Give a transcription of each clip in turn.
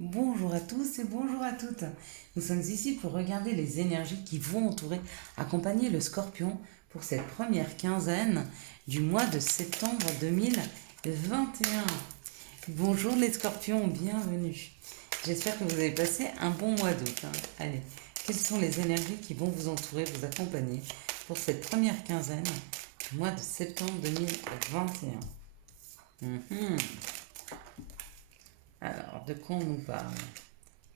Bonjour à tous et bonjour à toutes. Nous sommes ici pour regarder les énergies qui vont accompagner le Scorpion pour cette première quinzaine du mois de septembre 2021. Bonjour les Scorpions, bienvenue. J'espère que vous avez passé un bon mois d'août. Allez, quelles sont les énergies qui vont vous entourer, vous accompagner pour cette première quinzaine du mois de septembre 2021? Alors, de quoi on nous parle?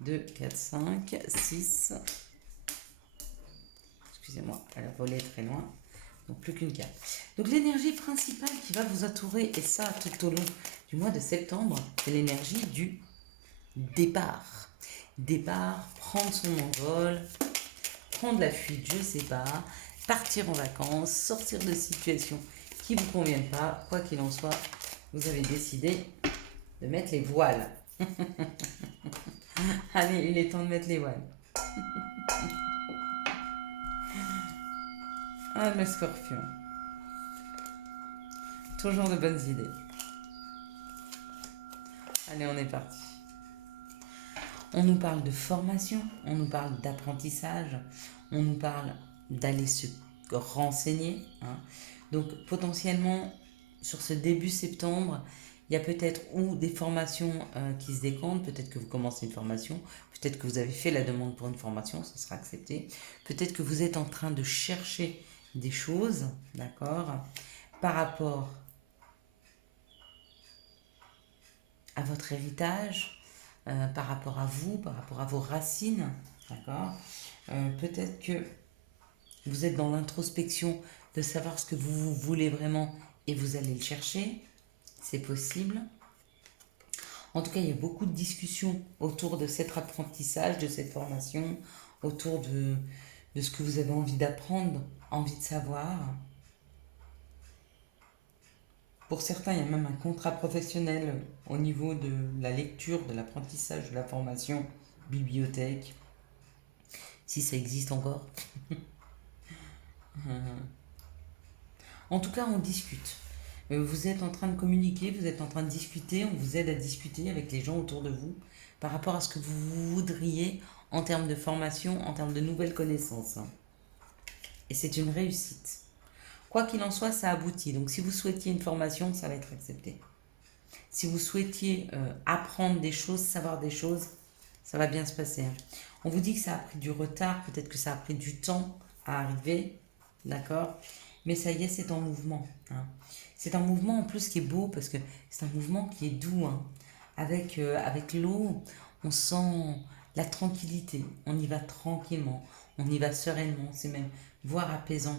2, 4, 5, 6. Excusez-moi, elle a volé très loin. Donc, plus qu'une carte. Donc, l'énergie principale qui va vous entourer, et ça tout au long du mois de septembre, c'est l'énergie du départ. Départ, prendre son envol, prendre la fuite, je sais pas, partir en vacances, sortir de situations qui ne vous conviennent pas. Quoi qu'il en soit, vous avez décidé de mettre les voiles. Allez, il est temps de mettre les voiles. Ah, le Scorpion. Toujours de bonnes idées. Allez, on est parti. On nous parle de formation, on nous parle d'apprentissage, on nous parle d'aller se renseigner. Donc potentiellement, sur ce début septembre, il y a peut-être ou des formations qui se décantent, peut-être que vous commencez une formation, peut-être que vous avez fait la demande pour une formation, ça sera accepté, peut-être que vous êtes en train de chercher des choses, d'accord, par rapport à votre héritage, par rapport à vous, par rapport à vos racines, d'accord. Peut-être que vous êtes dans l'introspection de savoir ce que vous voulez vraiment et vous allez le chercher, c'est possible. En tout cas, il y a beaucoup de discussions autour de cet apprentissage, de cette formation, autour de ce que vous avez envie d'apprendre, envie de savoir. Pour certains, il y a même un contrat professionnel au niveau de la lecture, de l'apprentissage, de la formation, bibliothèque, si ça existe encore. En tout cas, on discute. Vous êtes en train de communiquer, vous êtes en train de discuter, on vous aide à discuter avec les gens autour de vous par rapport à ce que vous voudriez en termes de formation, en termes de nouvelles connaissances. Et c'est une réussite. Quoi qu'il en soit, ça aboutit. Donc si vous souhaitiez une formation, ça va être accepté. Si vous souhaitiez apprendre des choses, savoir des choses, ça va bien se passer. On vous dit que ça a pris du retard, peut-être que ça a pris du temps à arriver, d'accord? Mais ça y est, c'est en mouvement. C'est un mouvement en plus qui est beau parce que c'est un mouvement qui est doux. Avec l'eau, on sent la tranquillité. On y va tranquillement, on y va sereinement, c'est même voire apaisant.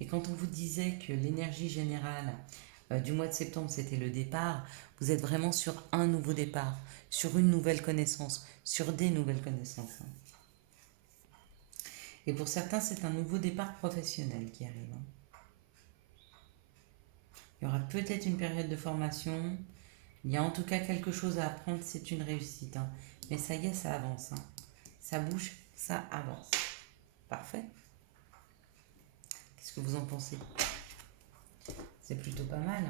Et quand on vous disait que l'énergie générale du mois de septembre, c'était le départ, vous êtes vraiment sur un nouveau départ, sur une nouvelle connaissance, sur des nouvelles connaissances. Et pour certains, c'est un nouveau départ professionnel qui arrive. Il y aura peut-être une période de formation. Il y a en tout cas quelque chose à apprendre, c'est une réussite. Mais ça y est, ça avance. Ça bouge, ça avance. Parfait. Qu'est-ce que vous en pensez? C'est plutôt pas mal.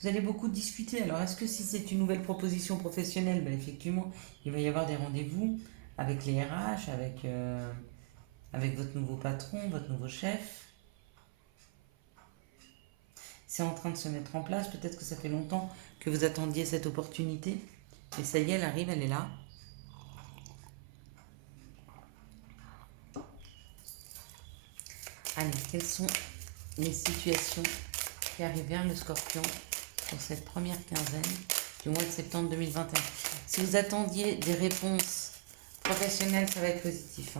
Vous allez beaucoup discuter. Alors, est-ce que si c'est une nouvelle proposition professionnelle, ben effectivement, il va y avoir des rendez-vous avec les RH, avec votre nouveau patron, votre nouveau chef. C'est en train de se mettre en place. Peut-être que ça fait longtemps que vous attendiez cette opportunité. Et ça y est, elle arrive, elle est là. Allez, quelles sont les situations qui arrivent vers le Scorpion pour cette première quinzaine du mois de septembre 2021? Si vous attendiez des réponses professionnelles, ça va être positif.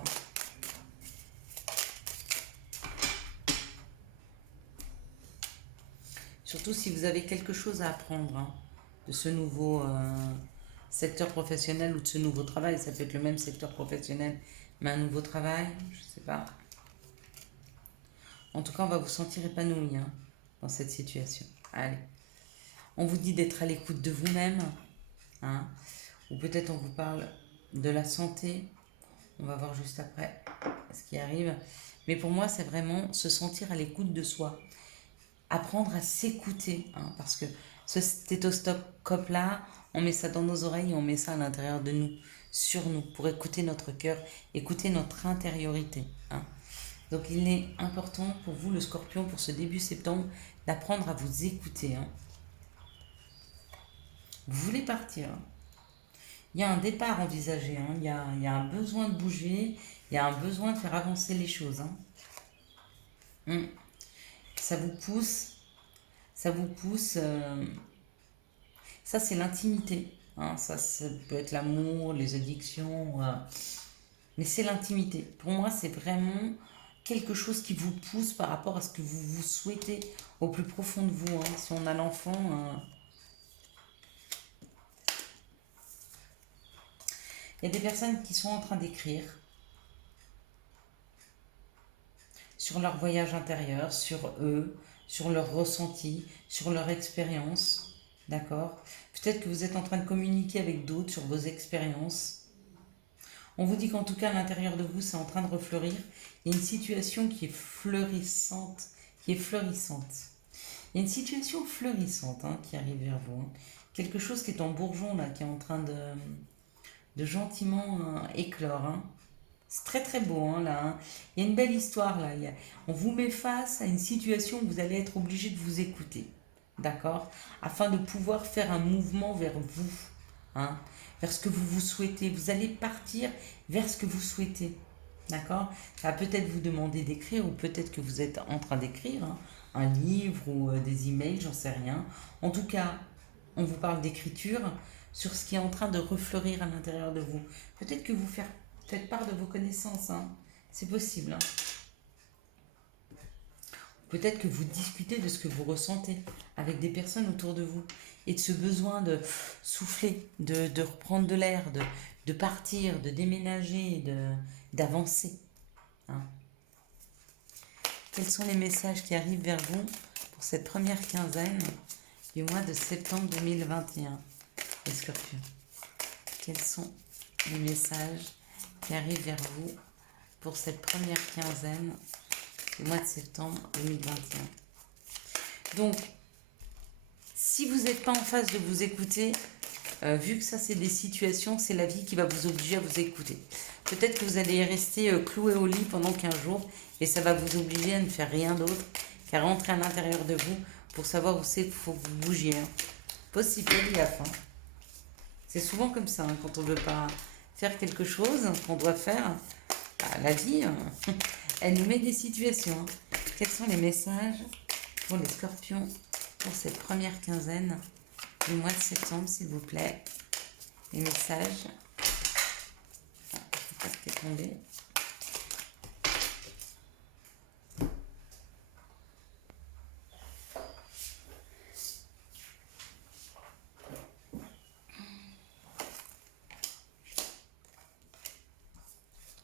Surtout si vous avez quelque chose à apprendre de ce nouveau secteur professionnel ou de ce nouveau travail. Ça peut être le même secteur professionnel, mais un nouveau travail, je ne sais pas. En tout cas, on va vous sentir épanoui dans cette situation. Allez. On vous dit d'être à l'écoute de vous-même. Ou peut-être on vous parle de la santé. On va voir juste après ce qui arrive. Mais pour moi, c'est vraiment se sentir à l'écoute de soi. Apprendre à s'écouter. Parce que ce stéthoscope-là, On met ça dans nos oreilles et on met ça à l'intérieur de nous, sur nous, pour écouter notre cœur, écouter notre intériorité. Hein. Donc il est important pour vous, le Scorpion, pour ce début septembre, d'apprendre à vous écouter. Hein. Vous voulez partir. Hein. Il y a un départ envisagé. Hein. Il y a un besoin de bouger. Il y a un besoin de faire avancer les choses. Hein. Ça vous pousse. Ça vous pousse. Ça, c'est l'intimité. Hein. Ça peut être l'amour, les addictions. Mais c'est l'intimité. Pour moi, c'est vraiment quelque chose qui vous pousse par rapport à ce que vous vous souhaitez au plus profond de vous. Hein. Si on a l'enfant, il y a des personnes qui sont en train d'écrire sur leur voyage intérieur, sur eux, sur leur ressenti, sur leur expérience. D'accord. Peut-être que vous êtes en train de communiquer avec d'autres sur vos expériences. On vous dit qu'en tout cas, à l'intérieur de vous, c'est en train de refleurir. Il y a une situation qui est fleurissante, qui est fleurissante. Il y a une situation fleurissante hein, qui arrive vers vous. Hein. Quelque chose qui est en bourgeon, là, qui est en train de gentiment éclore. Hein. C'est très très beau, hein, là. Hein. Il y a une belle histoire, là. On vous met face à une situation où vous allez être obligé de vous écouter. D'accord. Afin de pouvoir faire un mouvement vers vous. Hein, vers ce que vous vous souhaitez. Vous allez partir vers ce que vous souhaitez. D'accord. Ça va peut-être vous demander d'écrire ou peut-être que vous êtes en train d'écrire hein, un livre ou des emails, j'en sais rien. En tout cas, on vous parle d'écriture sur ce qui est en train de refleurir à l'intérieur de vous. Peut-être que vous faites part de vos connaissances. Hein. C'est possible. Hein. Peut-être que vous discutez de ce que vous ressentez avec des personnes autour de vous et de ce besoin de souffler, de reprendre de l'air, de partir, de déménager, d'avancer. Hein. Quels sont les messages qui arrivent vers vous pour cette première quinzaine du mois de septembre 2021, les Scorpions? Quels sont les messages qui arrivent vers vous pour cette première quinzaine du mois de septembre 2021? Donc, si vous n'êtes pas en phase de vous écouter, vu que ça c'est des situations, c'est la vie qui va vous obliger à vous écouter. Peut-être que vous allez rester cloué au lit pendant 15 jours et ça va vous obliger à ne faire rien d'autre qu'à rentrer à l'intérieur de vous pour savoir où c'est qu'il faut que vous bougiez. Hein. Possible, faites gaffe. Hein. C'est souvent comme ça, hein, quand on ne veut pas faire quelque chose qu'on doit faire, bah, la vie, elle nous met des situations. Hein. Quels sont les messages pour les Scorpions pour cette première quinzaine du mois de septembre, s'il vous plaît? Les messages. Ah, je ne sais pas ce qui est tombé.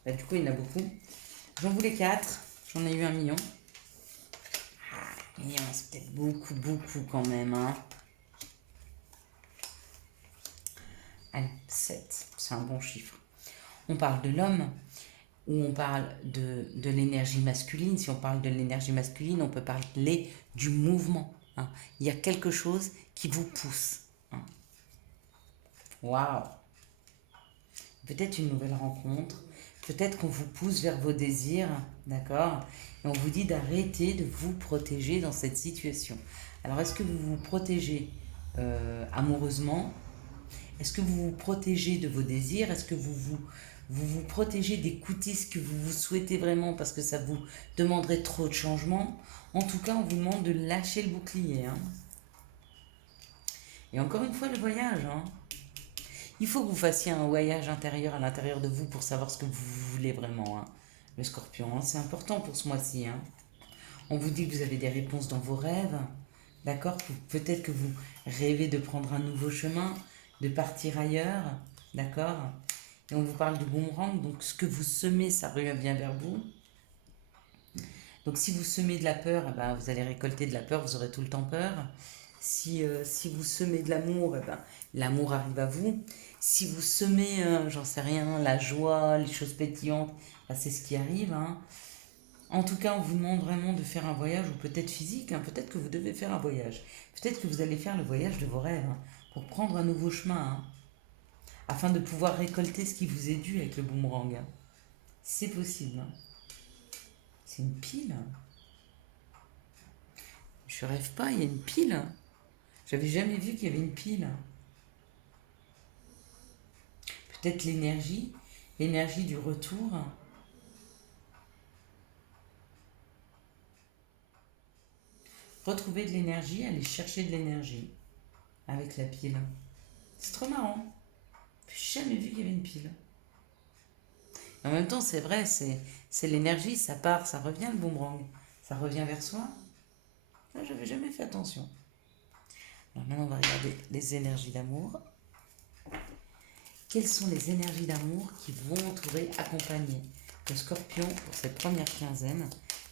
Bah, du coup, il y en a beaucoup. J'en voulais 4. J'en ai eu 1 million. Ah, million, c'est peut-être beaucoup, beaucoup quand même. Hein. Allez, 7. C'est un bon chiffre. On parle de l'homme ou on parle de l'énergie masculine. Si on parle de l'énergie masculine, on peut parler du mouvement. Hein. Il y a quelque chose qui vous pousse. Hein. Waouh! Peut-être une nouvelle rencontre. Peut-être qu'on vous pousse vers vos désirs, d'accord? Et on vous dit d'arrêter de vous protéger dans cette situation. Alors, est-ce que vous vous protégez amoureusement? Est-ce que vous vous protégez de vos désirs? Est-ce que vous protégez d'écouter ce que vous souhaitez vraiment parce que ça vous demanderait trop de changements? En tout cas, on vous demande de lâcher le bouclier. Hein. Et encore une fois, le voyage. Hein. Il faut que vous fassiez un voyage intérieur à l'intérieur de vous pour savoir ce que vous voulez vraiment, hein, le Scorpion. Hein, c'est important pour ce mois-ci. Hein. On vous dit que vous avez des réponses dans vos rêves, d'accord? Peut-être que vous rêvez de prendre un nouveau chemin, de partir ailleurs, d'accord? Et on vous parle de boomerang, donc ce que vous semez, ça revient vers vous. Donc si vous semez de la peur, eh ben, vous allez récolter de la peur, vous aurez tout le temps peur. Si vous semez de l'amour, eh ben, l'amour arrive à vous. Si vous semez, j'en sais rien, la joie, les choses pétillantes, ben, c'est ce qui arrive. Hein. En tout cas, on vous demande vraiment de faire un voyage, ou peut-être physique, hein, peut-être que vous devez faire un voyage. Peut-être que vous allez faire le voyage de vos rêves. Hein. pour prendre un nouveau chemin, hein, afin de pouvoir récolter ce qui vous est dû avec le boomerang, hein. C'est possible, hein. C'est une pile. Je rêve pas, il y a une pile. J'avais jamais vu qu'il y avait une pile. Peut-être l'énergie du retour. Retrouver de l'énergie, aller chercher de l'énergie avec la pile. C'est trop marrant. J'ai jamais vu qu'il y avait une pile. En même temps, c'est vrai, c'est l'énergie, ça part, ça revient le boomerang. Ça revient vers soi. Là, j'avais jamais fait attention. Alors maintenant, on va regarder les énergies d'amour. Quelles sont les énergies d'amour qui vont entourer, accompagner le Scorpion pour cette première quinzaine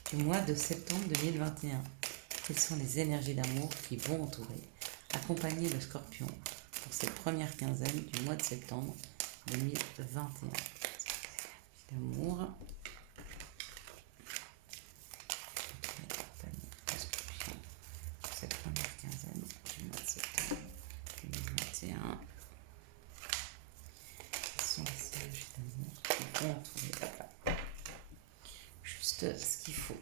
du mois de septembre 2021? Quelles sont les énergies d'amour qui vont entourer, accompagner le Scorpion pour cette première quinzaine du mois de septembre 2021? D'amour. Accompagner le Scorpion pour cette première quinzaine du mois de septembre 2021. Quelles sont les énergies d'amour qui vont entourer? Voilà. Juste ce qu'il faut.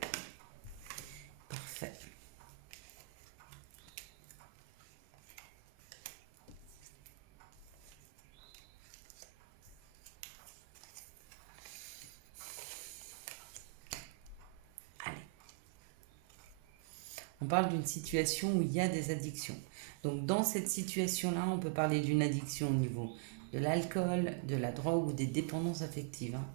Parfait. On parle d'une situation où il y a des addictions. Donc dans cette situation-là, on peut parler d'une addiction au niveau de l'alcool, de la drogue ou des dépendances affectives, hein.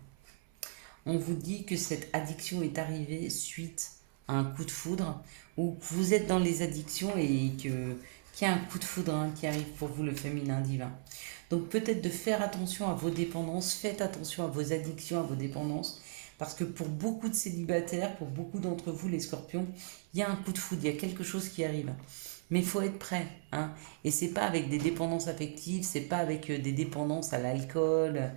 On vous dit que cette addiction est arrivée suite à un coup de foudre, ou que vous êtes dans les addictions et qu'il y a un coup de foudre, hein, qui arrive pour vous, le féminin divin. Donc peut-être de faire attention à vos dépendances, faites attention à vos addictions, à vos dépendances, parce que pour beaucoup de célibataires, pour beaucoup d'entre vous les scorpions, il y a un coup de foudre, il y a quelque chose qui arrive. Mais il faut être prêt, hein. Et c'est pas avec des dépendances affectives, c'est pas avec des dépendances à l'alcool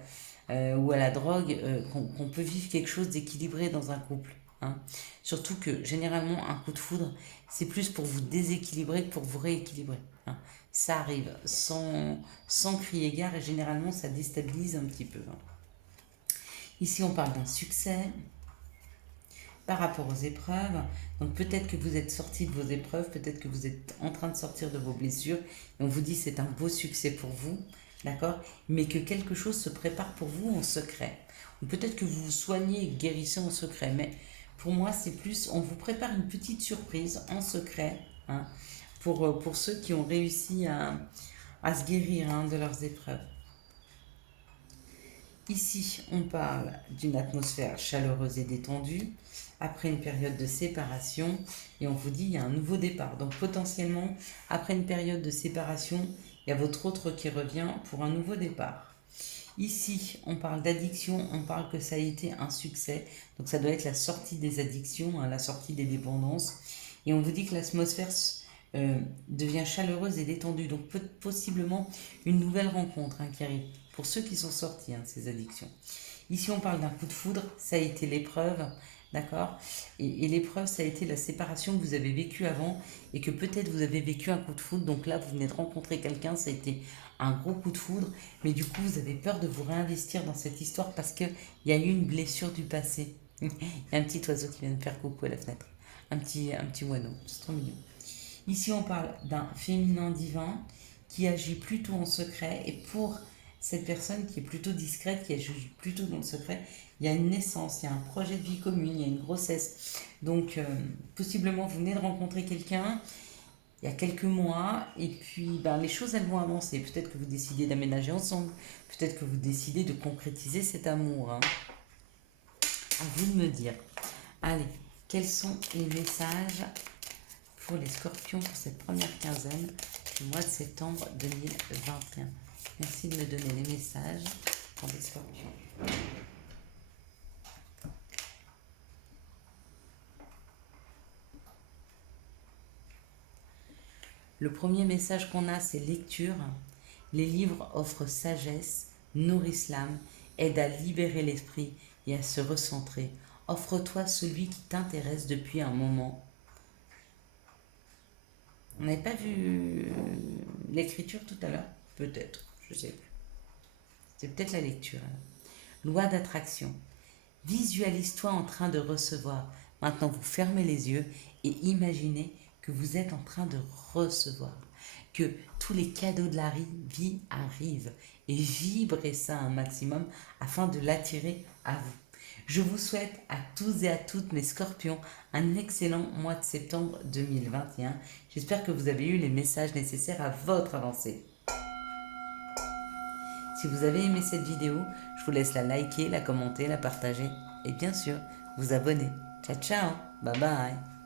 ou à la drogue qu'on peut vivre quelque chose d'équilibré dans un couple, hein. Surtout que généralement un coup de foudre, c'est plus pour vous déséquilibrer que pour vous rééquilibrer, hein. Ça arrive sans crier gare et généralement ça déstabilise un petit peu, hein. Ici on parle d'un succès par rapport aux épreuves. Donc peut-être que vous êtes sorti de vos épreuves, peut-être que vous êtes en train de sortir de vos blessures et on vous dit c'est un beau succès pour vous, d'accord? Mais que quelque chose se prépare pour vous en secret. Ou peut-être que vous vous soignez et guérissez en secret, mais pour moi c'est plus, on vous prépare une petite surprise en secret, hein, pour ceux qui ont réussi à se guérir, hein, de leurs épreuves. Ici, on parle d'une atmosphère chaleureuse et détendue après une période de séparation et on vous dit il y a un nouveau départ. Donc potentiellement, après une période de séparation, il y a votre autre qui revient pour un nouveau départ. Ici, on parle d'addiction, on parle que ça a été un succès. Donc ça doit être la sortie des addictions, hein, la sortie des dépendances. Et on vous dit que l'atmosphère devient chaleureuse et détendue. Donc possiblement une nouvelle rencontre, hein, qui arrive pour ceux qui sont sortis, hein, de ces addictions. Ici, on parle d'un coup de foudre, ça a été l'épreuve, d'accord? Et l'épreuve, ça a été la séparation que vous avez vécue avant et que peut-être vous avez vécu un coup de foudre. Donc là, vous venez de rencontrer quelqu'un, ça a été un gros coup de foudre, mais du coup, vous avez peur de vous réinvestir dans cette histoire parce qu'il y a eu une blessure du passé. Il y a un petit oiseau qui vient de faire coucou à la fenêtre. Un petit moineau, c'est trop mignon. Ici, on parle d'un féminin divin qui agit plutôt en secret. Et pour cette personne qui est plutôt discrète, qui agit plutôt dans le secret, il y a une naissance, il y a un projet de vie commune, il y a une grossesse. Donc, possiblement, vous venez de rencontrer quelqu'un il y a quelques mois, et puis les choses, elles vont avancer. Peut-être que vous décidez d'aménager ensemble, peut-être que vous décidez de concrétiser cet amour, hein. À vous de me dire. Allez, quels sont les messages pour les scorpions pour cette première quinzaine du mois de septembre 2021? Merci de me donner les messages pour les scorpions. Le premier message qu'on a, c'est lecture. Les livres offrent sagesse, nourrissent l'âme, aident à libérer l'esprit et à se recentrer. Offre-toi celui qui t'intéresse depuis un moment. On n'avait pas vu l'écriture tout à l'heure? Peut-être, je sais plus. C'est peut-être la lecture. Loi d'attraction. Visualise-toi en train de recevoir. Maintenant, vous fermez les yeux et imaginez que vous êtes en train de recevoir. Que tous les cadeaux de la vie arrivent. Et vibrez ça un maximum afin de l'attirer à vous. Je vous souhaite à tous et à toutes mes scorpions un excellent mois de septembre 2021. J'espère que vous avez eu les messages nécessaires à votre avancée. Si vous avez aimé cette vidéo, je vous laisse la liker, la commenter, la partager et bien sûr vous abonner. Ciao ciao, bye bye.